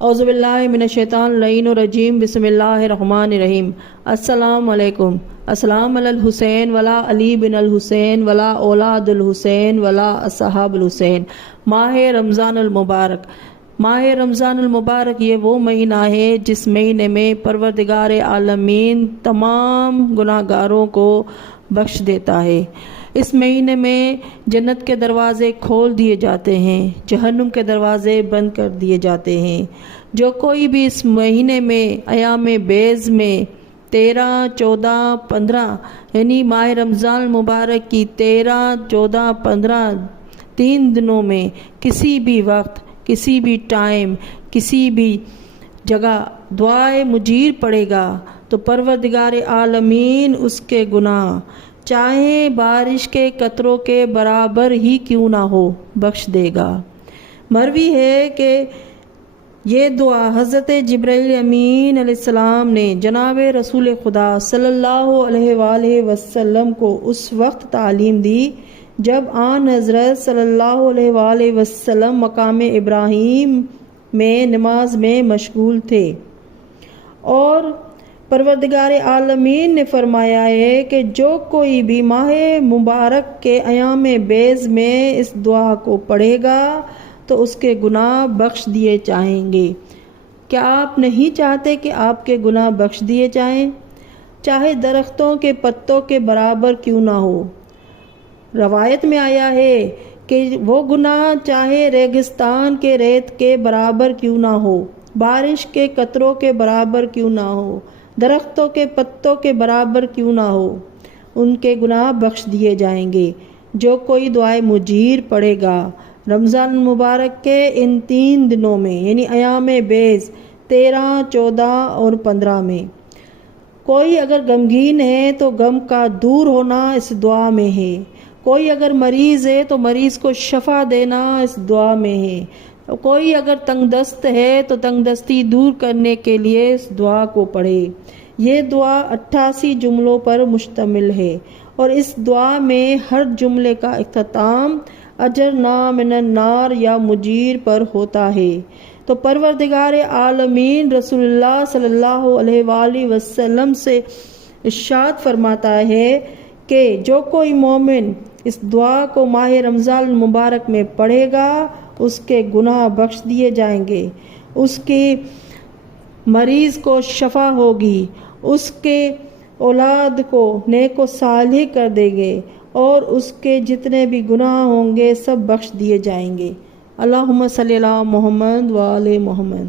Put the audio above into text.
اعوذ باللہ من الشیطان اللعین الرجیم بسم اللہ الرحمن الرحیم۔ السلام علیکم۔ السلام علی الحسین ولا علی بن الحسین ولا اولاد الحسین ولا اصحاب الحسین۔ ماہ رمضان المبارک۔ ماہ رمضان المبارک یہ وہ مہینہ ہے جس مہینے میں پروردگار عالمین تمام گناہ گاروں کو بخش دیتا ہے۔ اس مہینے میں جنت کے دروازے کھول دیے جاتے ہیں، جہنم کے دروازے بند کر دیے جاتے ہیں۔ جو کوئی بھی اس مہینے میں ایام بیض میں 13، 14، 15 یعنی ماہ رمضان المبارک کی 13، 14، 15 تین دنوں میں کسی بھی وقت، کسی بھی ٹائم، کسی بھی جگہ دعائے مجیر پڑے گا تو پروردگار عالمین اس کے گناہ چاہے بارش کے قطروں کے برابر ہی کیوں نہ ہو بخش دے گا۔ مروی ہے کہ یہ دعا حضرت جبرائیل امین علیہ السلام نے جناب رسول خدا صلی اللہ علیہ وآلہ وسلم کو اس وقت تعلیم دی جب آن حضرت صلی اللہ علیہ وآلہ وسلم مقام ابراہیم میں نماز میں مشغول تھے، اور پروردگار عالمین نے فرمایا ہے کہ جو کوئی بھی ماہ مبارک کے ایام بیض میں اس دعا کو پڑھے گا تو اس کے گناہ بخش دیے جائیں گے۔ کیا آپ نہیں چاہتے کہ آپ کے گناہ بخش دیے جائیں؟ چاہے درختوں کے پتوں کے برابر کیوں نہ ہو۔ روایت میں آیا ہے کہ وہ گناہ چاہے ریگستان کے ریت کے برابر کیوں نہ ہو، بارش کے قطروں کے برابر کیوں نہ ہو، درختوں کے پتوں کے برابر کیوں نہ ہو، ان کے گناہ بخش دیے جائیں گے۔ جو کوئی دعائے مجیر پڑھے گا رمضان المبارک کے ان 3 دنوں میں یعنی ایام بیض 13، 14 اور 15 میں، کوئی اگر غمگین ہے تو غم کا دور ہونا اس دعا میں ہے، کوئی اگر مریض ہے تو مریض کو شفا دینا اس دعا میں ہے، کوئی اگر تنگ دست ہے تو تنگ دستی دور کرنے کے لیے اس دعا کو پڑھے۔ یہ دعا 88 جملوں پر مشتمل ہے، اور اس دعا میں ہر جملے کا اختتام اجرنا من النار یا مجیر پر ہوتا ہے۔ تو پروردگار عالمین رسول اللہ صلی اللہ علیہ وآلہ وسلم سے ارشاد فرماتا ہے کہ جو کوئی مومن اس دعا کو ماہ رمضان المبارک میں پڑھے گا اس کے گناہ بخش دیے جائیں گے، اس کی مریض کو شفا ہوگی، اس کے اولاد کو نیک و صالح کر دیں گے، اور اس کے جتنے بھی گناہ ہوں گے سب بخش دیے جائیں گے۔ اللہم صلی علی محمد و آل محمد۔